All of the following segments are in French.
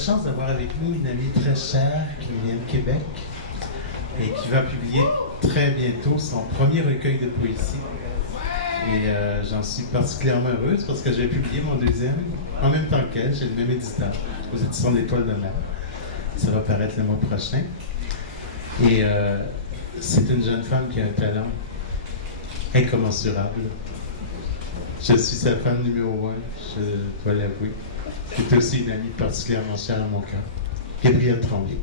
chance d'avoir avec nous une amie très chère qui vient de Québec et qui va publier très bientôt son premier recueil de poésie. Et j'en suis particulièrement heureuse parce que je vais publier mon deuxième en même temps qu'elle. J'ai le même éditeur, aux éditions d'Étoile de mer. Ça va paraître le mois prochain. Et c'est une jeune femme qui a un talent incommensurable. Je suis sa fan numéro 1, je dois l'avouer. C'est aussi une amie particulièrement chère à mon cœur. Gabrielle Tremblay.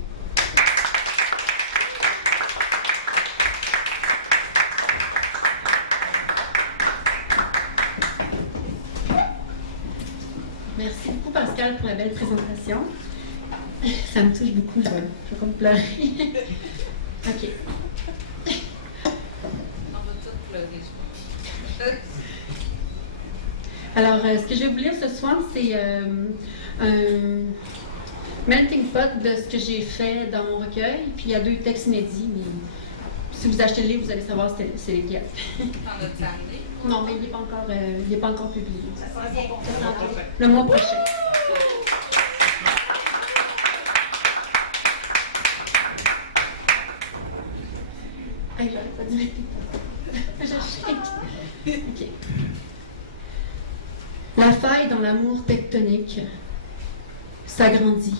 Merci beaucoup, Pascal, pour la belle présentation. Ça me touche beaucoup, je vais comme pleurer. OK. On va tous pleurer, je pense. Alors, ce que je vais vous lire ce soir, c'est un melting pot de ce que j'ai fait dans mon recueil. Puis il y a 2 textes inédits, mais si vous achetez le livre, vous allez savoir c'est lesquels. T'en as-tu amené? Non, mais il n'est pas encore publié. Ça sera bien. Le mois prochain. Hey, j'aurais pas dû mettre. Je shake. OK. La faille dans l'amour tectonique s'agrandit,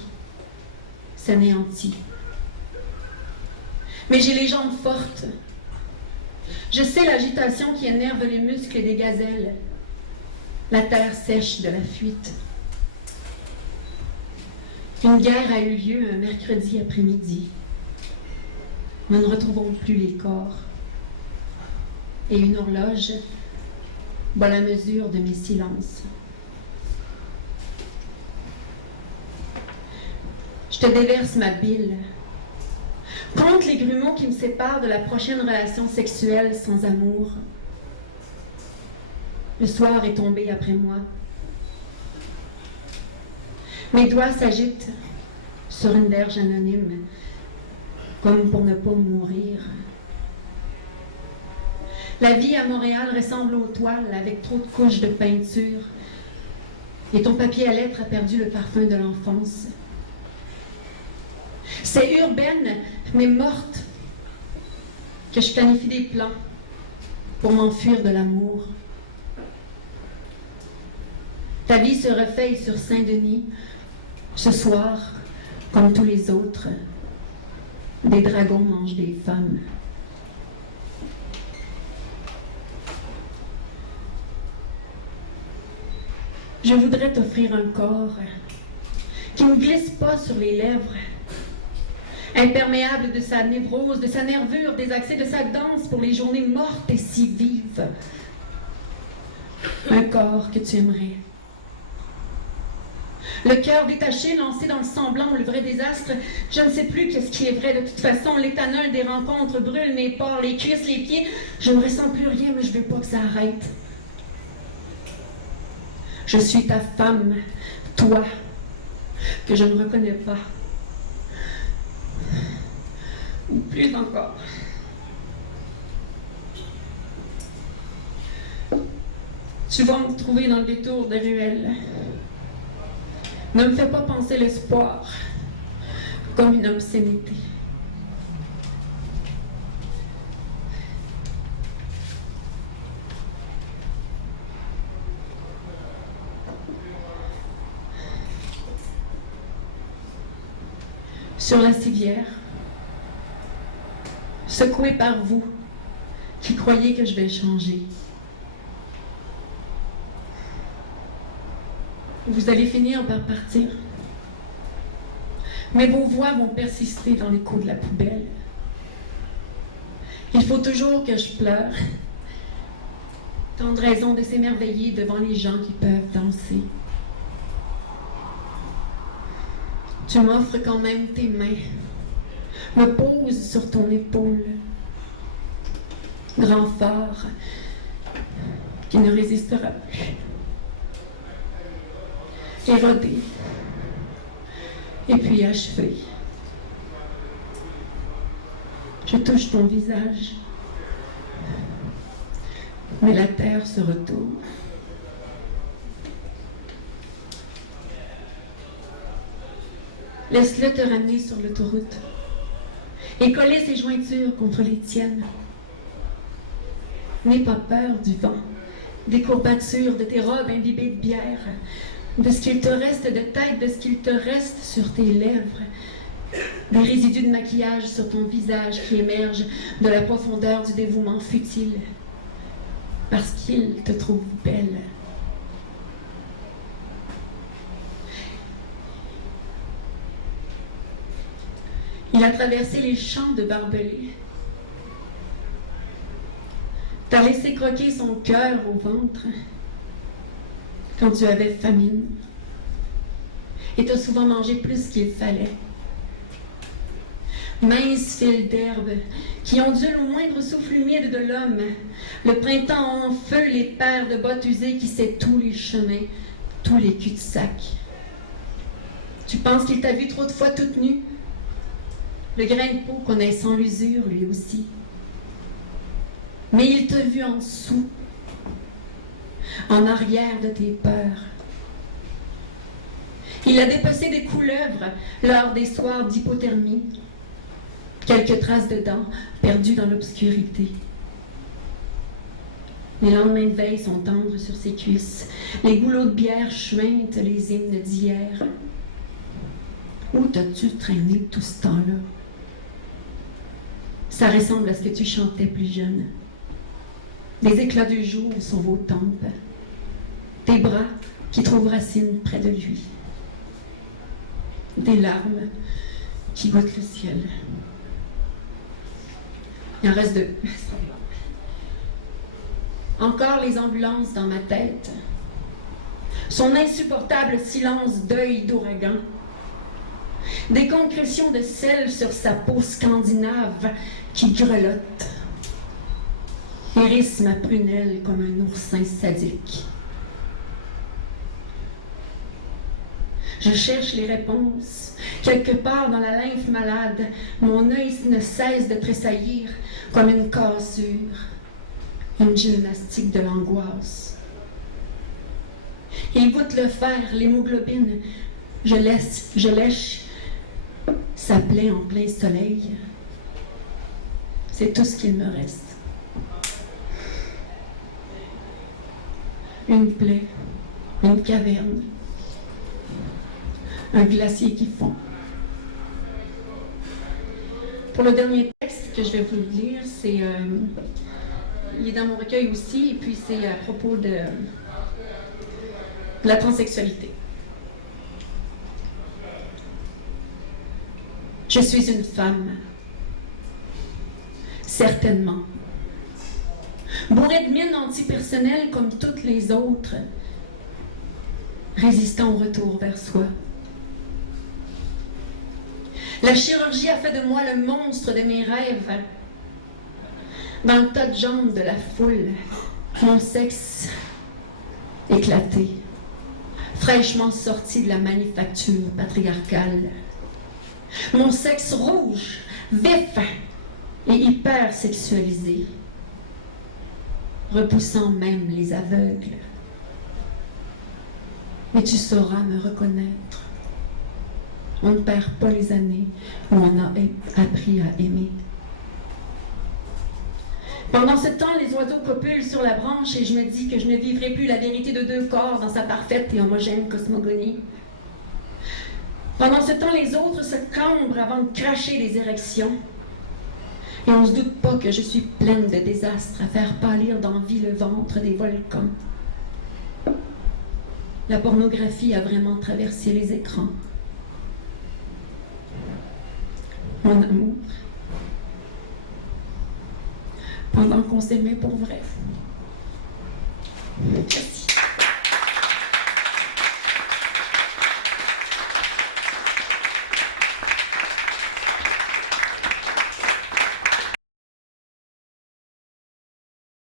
s'anéantit. Mais j'ai les jambes fortes. Je sais l'agitation qui énerve les muscles des gazelles, la terre sèche de la fuite. Une guerre a eu lieu un mercredi après-midi. Nous ne retrouvons plus les corps. Et une horloge bat la mesure de mes silences. Je te déverse ma bile. Compte les grumeaux qui me séparent de la prochaine relation sexuelle sans amour. Le soir est tombé après moi. Mes doigts s'agitent sur une berge anonyme, comme pour ne pas mourir. La vie à Montréal ressemble aux toiles avec trop de couches de peinture. Et ton papier à lettres a perdu le parfum de l'enfance. C'est urbaine, mais morte, que je planifie des plans pour m'enfuir de l'amour. Ta vie se refait sur Saint-Denis, ce soir, comme tous les autres. Des dragons mangent des femmes. Je voudrais t'offrir un corps qui ne glisse pas sur les lèvres, imperméable de sa névrose, de sa nervure, des accès de sa danse pour les journées mortes et si vives. Un corps que tu aimerais. Le cœur détaché, lancé dans le semblant, le vrai désastre. Je ne sais plus qu'est-ce qui est vrai de toute façon. L'éthanol des rencontres brûle mes pores, les cuisses, les pieds. Je ne ressens plus rien, mais je veux pas que ça arrête. Je suis ta femme, toi, que je ne reconnais pas. Ou plus encore. Tu vas me trouver dans le détour des ruelles. Ne me fais pas penser l'espoir comme une obscénité. Sur la civière, secoué par vous qui croyez que je vais changer. Vous allez finir par partir. Mais vos voix vont persister dans l'écho de la poubelle. Il faut toujours que je pleure. Tant de raisons de s'émerveiller devant les gens qui peuvent danser. Tu m'offres quand même tes mains, me poses sur ton épaule. Grand phare qui ne résistera plus. Érodé, et puis achevé. Je touche ton visage, mais la terre se retourne. Laisse-le te ramener sur l'autoroute et coller ses jointures contre les tiennes. N'aie pas peur du vent, des courbatures de tes robes imbibées de bière, de ce qu'il te reste de tête, de ce qu'il te reste sur tes lèvres, des résidus de maquillage sur ton visage qui émergent de la profondeur du dévouement futile, parce qu'il te trouve belle. Il a traversé les champs de barbelés. T'as laissé croquer son cœur au ventre quand tu avais famine. Et t'as souvent mangé plus qu'il fallait. Minces fils d'herbe qui ondulent au moindre souffle humide de l'homme. Le printemps en feu, les paires de bottes usées qui sait tous les chemins, tous les cul-de-sac. Tu penses qu'il t'a vu trop de fois toute nue? Le grain de peau connaissant l'usure, lui aussi. Mais il t'a vu en dessous, en arrière de tes peurs. Il a dépecé des couleuvres lors des soirs d'hypothermie. Quelques traces de dents perdues dans l'obscurité. Les lendemains de veille sont tendres sur ses cuisses. Les goulots de bière chuintent les hymnes d'hier. Où t'as-tu traîné tout ce temps-là? Ça ressemble à ce que tu chantais plus jeune. Des éclats du jour sur vos tempes. Tes bras qui trouvent racine près de lui. Des larmes qui goûtent le ciel. Il en reste deux. Encore les ambulances dans ma tête. Son insupportable silence d'œil d'ouragan. Des concrétions de sel sur sa peau scandinave qui grelotte. Hérisse ma prunelle comme un oursin sadique. Je cherche les réponses. Quelque part dans la lymphe malade, mon œil ne cesse de tressaillir comme une cassure, une gymnastique de l'angoisse. Il goûte le fer, l'hémoglobine. Je lèche sa plaie en plein soleil. C'est tout ce qu'il me reste. Une plaie, une caverne, un glacier qui fond. Pour le dernier texte que je vais vous lire, il est dans mon recueil aussi, et puis c'est à propos de la transsexualité. Je suis une femme, certainement, bourrée de mines antipersonnelles comme toutes les autres, résistant au retour vers soi. La chirurgie a fait de moi le monstre de mes rêves. Dans le tas de jambes de la foule, mon sexe éclaté, fraîchement sorti de la manufacture patriarcale. Mon sexe rouge, vif et hyper sexualisé, repoussant même les aveugles. Mais tu sauras me reconnaître. On ne perd pas les années où on a appris à aimer. Pendant ce temps, les oiseaux copulent sur la branche et je me dis que je ne vivrai plus la vérité de deux corps dans sa parfaite et homogène cosmogonie. Pendant ce temps, les autres se cambrent avant de cracher des érections. Et on ne se doute pas que je suis pleine de désastres à faire pâlir d'envie le ventre des volcans. La pornographie a vraiment traversé les écrans. Mon amour, pendant qu'on s'aimait pour vrai. Merci.